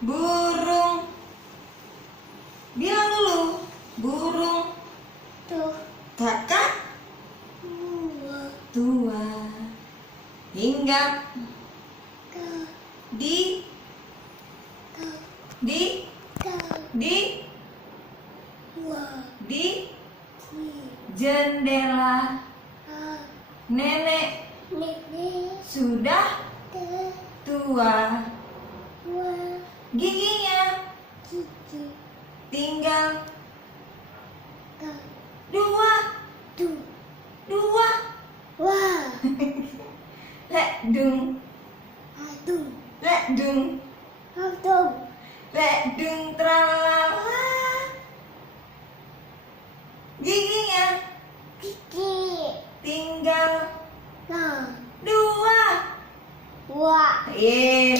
Burung. Bilang dulu. Burung. Tuh. Kakak. Tua. Hinggap. Di. Di. Di. Di. Jendela. Nenek sudah tua. Giginya tinggal dua. Lek dung. Lek dung tralala. Giginya tinggal dua. Yeay.